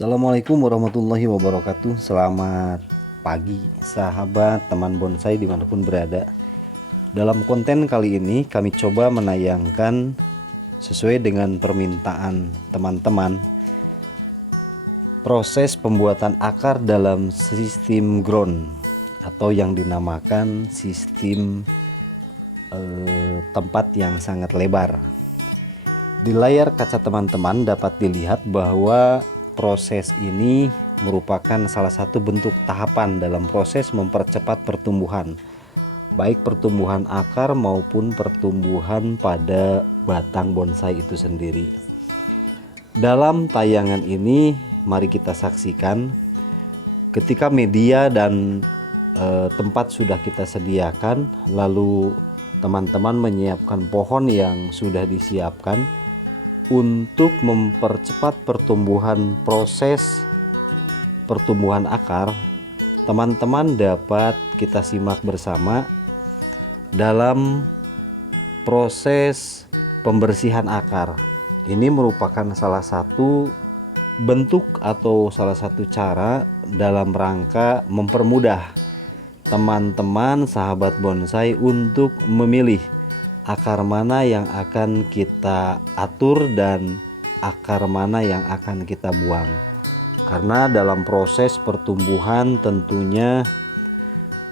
Assalamualaikum warahmatullahi wabarakatuh. Selamat pagi sahabat teman bonsai dimanapun berada. Dalam konten kali ini kami coba menayangkan sesuai dengan permintaan teman-teman proses pembuatan akar dalam sistem ground atau yang dinamakan sistem tempat yang sangat lebar. Di layar kaca teman-teman dapat dilihat bahwa proses ini merupakan salah satu bentuk tahapan dalam proses mempercepat pertumbuhan, baik pertumbuhan akar maupun pertumbuhan pada batang bonsai itu sendiri. Dalam tayangan ini mari kita saksikan ketika media dan tempat sudah kita sediakan, lalu teman-teman menyiapkan pohon yang sudah disiapkan. Untuk mempercepat pertumbuhan proses pertumbuhan akar, teman-teman dapat kita simak bersama dalam proses pembersihan akar. Ini merupakan salah satu bentuk atau salah satu cara dalam rangka mempermudah teman-teman sahabat bonsai untuk memilih akar mana yang akan kita atur dan akar mana yang akan kita buang. Karena dalam proses pertumbuhan tentunya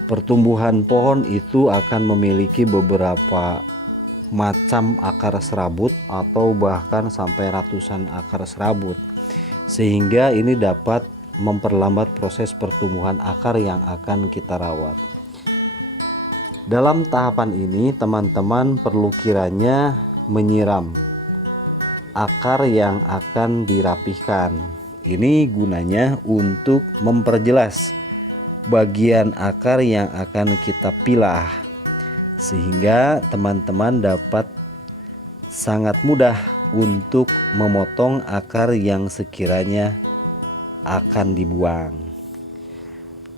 pertumbuhan pohon itu akan memiliki beberapa macam akar serabut atau bahkan sampai ratusan akar serabut, sehingga ini dapat memperlambat proses pertumbuhan akar yang akan kita rawat. Dalam tahapan ini teman-teman perlu kiranya menyiram akar yang akan dirapihkan. Ini gunanya untuk memperjelas bagian akar yang akan kita pilah, sehingga teman-teman dapat sangat mudah untuk memotong akar yang sekiranya akan dibuang.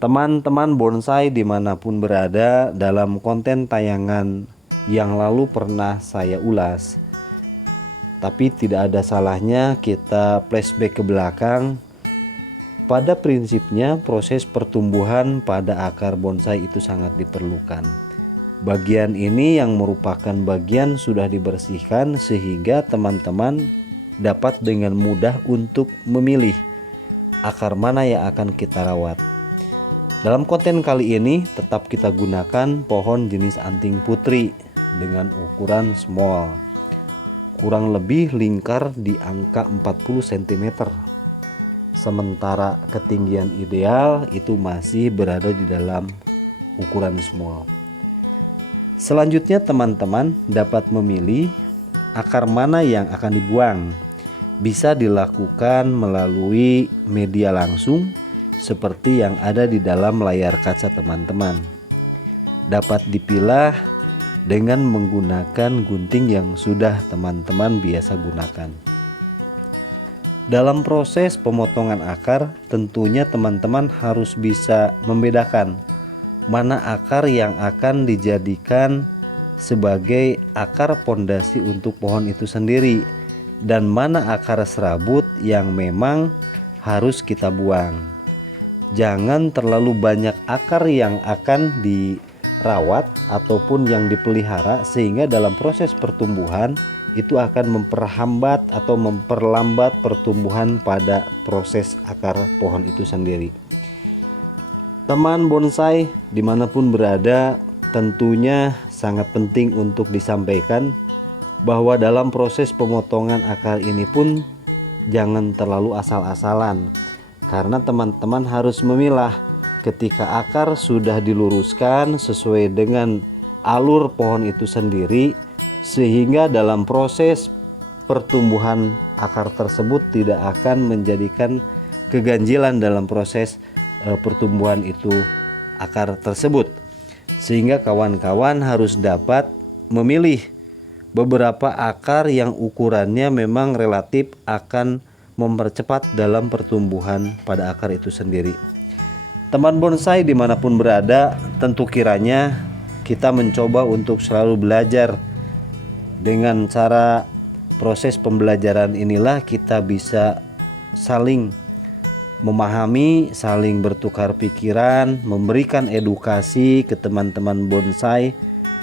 Teman-teman bonsai dimanapun berada, dalam konten tayangan yang lalu pernah saya ulas, tapi tidak ada salahnya kita flashback ke belakang. Pada prinsipnya proses pertumbuhan pada akar bonsai itu sangat diperlukan. Bagian ini yang merupakan bagian sudah dibersihkan sehingga teman-teman dapat dengan mudah untuk memilih akar mana yang akan kita rawat. Dalam konten kali ini tetap kita gunakan pohon jenis anting putri dengan ukuran small, kurang lebih lingkar di angka 40 cm. Sementara ketinggian ideal itu masih berada di dalam ukuran small. Selanjutnya teman-teman dapat memilih akar mana yang akan dibuang. Bisa dilakukan melalui media langsung seperti yang ada di dalam layar kaca teman-teman. Dapat dipilah dengan menggunakan gunting yang sudah teman-teman biasa gunakan. Dalam proses pemotongan akar tentunya teman-teman harus bisa membedakan mana akar yang akan dijadikan sebagai akar pondasi untuk pohon itu sendiri dan mana akar serabut yang memang harus kita buang. Jangan terlalu banyak akar yang akan dirawat ataupun yang dipelihara, sehingga dalam proses pertumbuhan itu akan memperhambat atau memperlambat pertumbuhan pada proses akar pohon itu sendiri. Teman bonsai dimanapun berada, tentunya sangat penting untuk disampaikan bahwa dalam proses pemotongan akar ini pun jangan terlalu asal-asalan. Karena teman-teman harus memilah ketika akar sudah diluruskan sesuai dengan alur pohon itu sendiri, sehingga dalam proses pertumbuhan akar tersebut tidak akan menjadikan keganjilan dalam proses pertumbuhan itu akar tersebut. Sehingga kawan-kawan harus dapat memilih beberapa akar yang ukurannya memang relatif akan mempercepat dalam pertumbuhan pada akar itu sendiri. Teman bonsai dimanapun berada, tentu kiranya kita mencoba untuk selalu belajar. Dengan cara proses pembelajaran inilah kita bisa saling memahami, saling bertukar pikiran, memberikan edukasi ke teman-teman bonsai,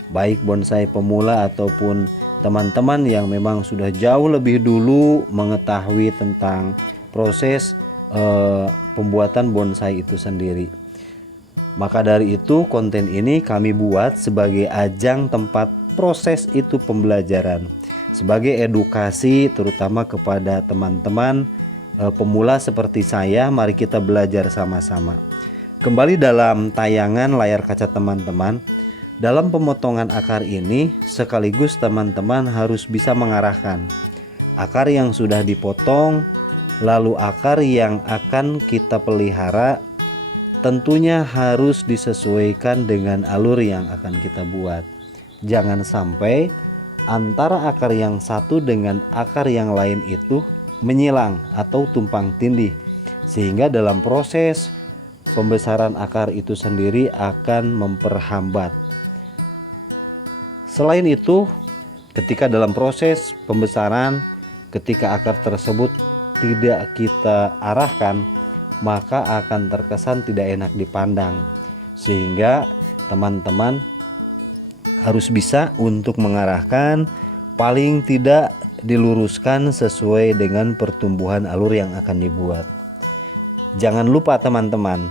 baik bonsai pemula ataupun teman-teman yang memang sudah jauh lebih dulu mengetahui tentang proses pembuatan bonsai itu sendiri. Maka dari itu konten ini kami buat sebagai ajang tempat proses itu pembelajaran, sebagai edukasi terutama kepada teman-teman pemula seperti saya. Mari kita belajar sama-sama. Kembali dalam tayangan layar kaca teman-teman, dalam pemotongan akar ini sekaligus teman-teman harus bisa mengarahkan akar yang sudah dipotong, lalu akar yang akan kita pelihara tentunya harus disesuaikan dengan alur yang akan kita buat. Jangan sampai antara akar yang satu dengan akar yang lain itu menyilang atau tumpang tindih, sehingga dalam proses pembesaran akar itu sendiri akan memperhambat. Selain itu, ketika dalam proses pembesaran, ketika akar tersebut tidak kita arahkan, maka akan terkesan tidak enak dipandang, sehingga teman-teman harus bisa untuk mengarahkan, paling tidak diluruskan sesuai dengan pertumbuhan alur yang akan dibuat. Jangan lupa teman-teman,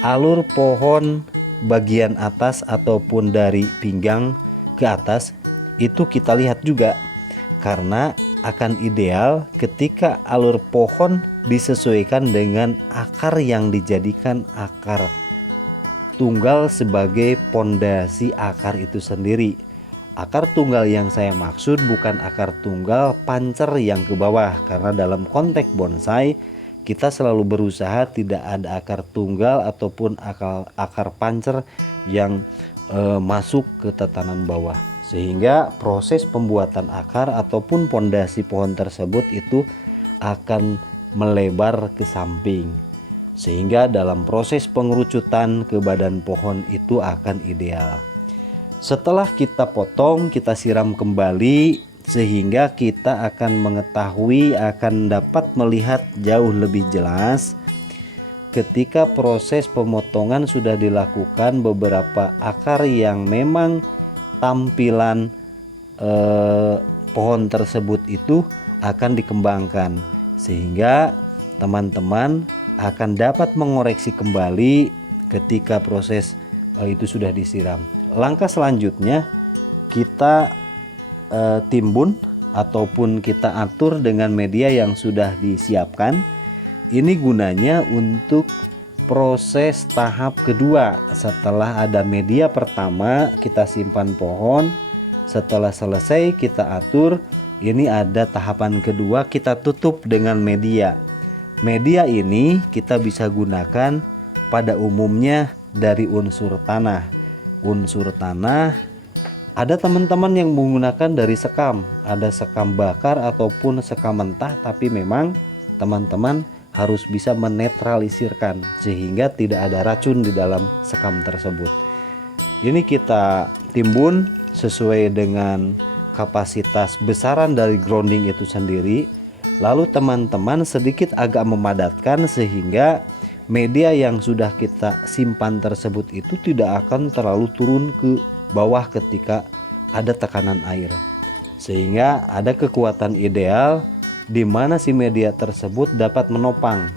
alur pohon bagian atas ataupun dari pinggang ke atas itu kita lihat juga, karena akan ideal ketika alur pohon disesuaikan dengan akar yang dijadikan akar tunggal sebagai pondasi akar itu sendiri. Akar tunggal yang saya maksud bukan akar tunggal pancer yang ke bawah, karena dalam konteks bonsai kita selalu berusaha tidak ada akar tunggal ataupun akar pancer yang masuk ke tatanan bawah, sehingga proses pembuatan akar ataupun pondasi pohon tersebut itu akan melebar ke samping, sehingga dalam proses pengerucutan ke badan pohon itu akan ideal. Setelah kita potong, kita siram kembali sehingga kita akan mengetahui, akan dapat melihat jauh lebih jelas ketika proses pemotongan sudah dilakukan. Beberapa akar yang memang tampilan pohon tersebut itu akan dikembangkan, sehingga teman-teman akan dapat mengoreksi kembali ketika proses itu sudah disiram. Langkah selanjutnya kita timbun ataupun kita atur dengan media yang sudah disiapkan. Ini gunanya untuk proses tahap kedua. Setelah ada media pertama, kita simpan pohon. Setelah selesai kita atur, ini ada tahapan kedua, kita tutup dengan media. Media ini kita bisa gunakan pada umumnya dari unsur tanah. Unsur tanah, ada teman-teman yang menggunakan dari sekam, ada sekam bakar ataupun sekam mentah, tapi memang teman-teman harus bisa menetralisirkan sehingga tidak ada racun di dalam sekam tersebut. Ini kita timbun sesuai dengan kapasitas besaran dari grounding itu sendiri. Lalu teman-teman sedikit agak memadatkan sehingga media yang sudah kita simpan tersebut itu tidak akan terlalu turun ke bawah ketika ada tekanan air, sehingga ada kekuatan ideal di mana si media tersebut dapat menopang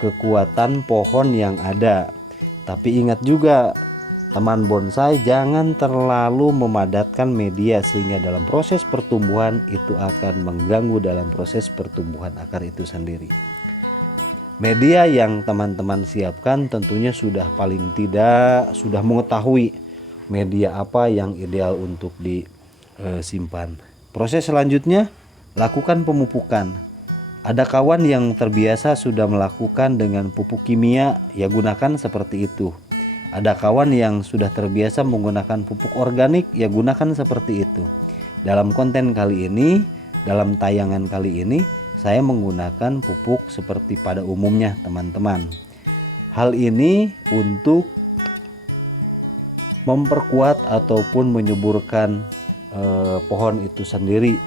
kekuatan pohon yang ada. Tapi ingat juga teman bonsai, jangan terlalu memadatkan media sehingga dalam proses pertumbuhan itu akan mengganggu dalam proses pertumbuhan akar itu sendiri. Media yang teman-teman siapkan tentunya sudah paling tidak sudah mengetahui media apa yang ideal untuk disimpan. Proses selanjutnya, lakukan pemupukan. Ada kawan yang terbiasa sudah melakukan dengan pupuk kimia, ya gunakan seperti itu. Ada kawan yang sudah terbiasa menggunakan pupuk organik, ya gunakan seperti itu. Dalam konten kali ini, dalam tayangan kali ini, saya menggunakan pupuk seperti pada umumnya teman-teman. Hal ini untuk memperkuat ataupun menyuburkan pohon itu sendiri.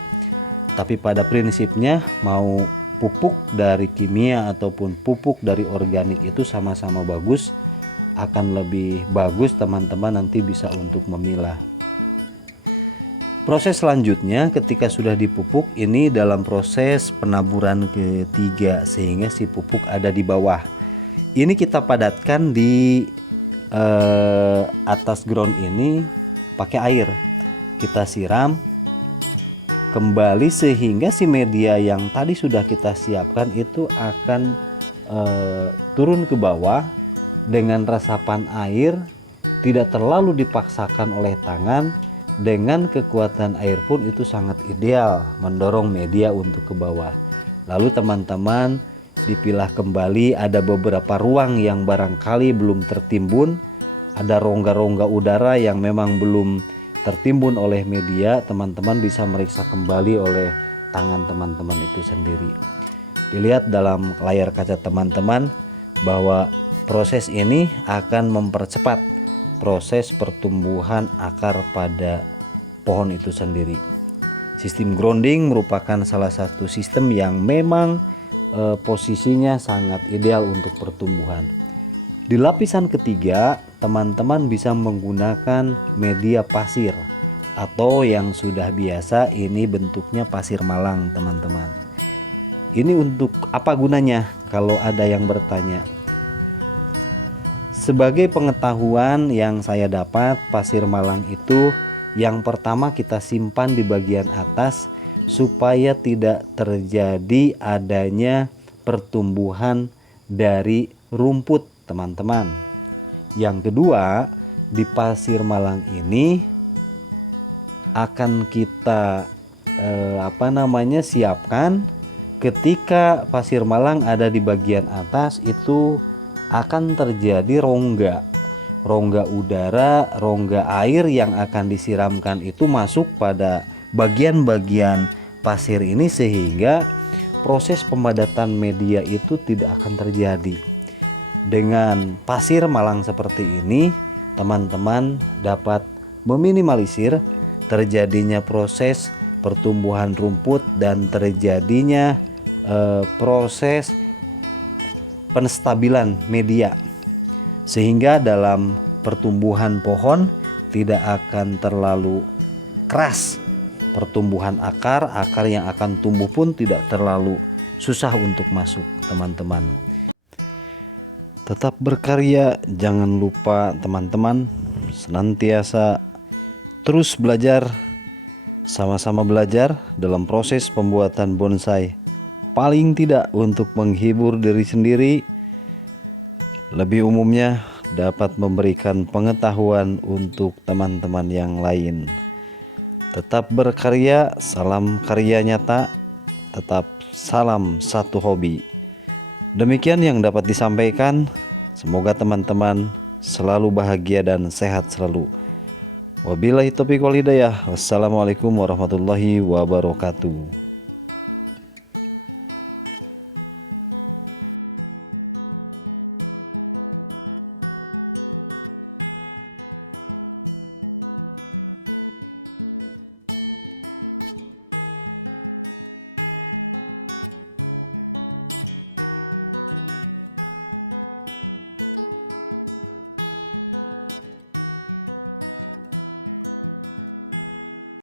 Tapi pada prinsipnya mau pupuk dari kimia ataupun pupuk dari organik itu sama-sama bagus, akan lebih bagus teman-teman nanti bisa untuk memilah. Proses selanjutnya ketika sudah dipupuk, ini dalam proses penaburan ketiga sehingga si pupuk ada di bawah. Ini kita padatkan di atas ground ini pakai air. Kita siram kembali sehingga si media yang tadi sudah kita siapkan itu akan turun ke bawah dengan resapan air, tidak terlalu dipaksakan oleh tangan. Dengan kekuatan air pun itu sangat ideal mendorong media untuk ke bawah. Lalu teman-teman dipilah kembali, ada beberapa ruang yang barangkali belum tertimbun, ada rongga-rongga udara yang memang belum tertimbun oleh media. Teman-teman bisa meriksa kembali oleh tangan teman-teman itu sendiri. Dilihat dalam layar kaca teman-teman bahwa proses ini akan mempercepat proses pertumbuhan akar pada pohon itu sendiri. Sistem grounding merupakan salah satu sistem yang memang posisinya sangat ideal untuk pertumbuhan. Di lapisan ketiga, teman-teman bisa menggunakan media pasir atau yang sudah biasa ini bentuknya pasir malang, teman-teman. Ini untuk apa gunanya? Kalau ada yang bertanya. Sebagai pengetahuan yang saya dapat, pasir malang itu yang pertama kita simpan di bagian atas supaya tidak terjadi adanya pertumbuhan dari rumput, teman-teman. Yang kedua, di pasir malang ini akan kita siapkan ketika pasir malang ada di bagian atas itu akan terjadi rongga udara, rongga air yang akan disiramkan itu masuk pada bagian-bagian pasir ini sehingga proses pemadatan media itu tidak akan terjadi. Dengan pasir malang seperti ini, teman-teman dapat meminimalisir terjadinya proses pertumbuhan rumput dan terjadinya proses penstabilan media, sehingga dalam pertumbuhan pohon tidak akan terlalu keras pertumbuhan akar yang akan tumbuh pun tidak terlalu susah untuk masuk, teman-teman. Tetap berkarya, jangan lupa teman-teman senantiasa terus belajar, sama-sama belajar dalam proses pembuatan bonsai. Paling tidak untuk menghibur diri sendiri, lebih umumnya dapat memberikan pengetahuan untuk teman-teman yang lain. Tetap berkarya, salam karya nyata, tetap salam satu hobi. Demikian yang dapat disampaikan. Semoga teman-teman selalu bahagia dan sehat selalu. Wabillahi taufiq wal hidayah. Wassalamualaikum warahmatullahi wabarakatuh.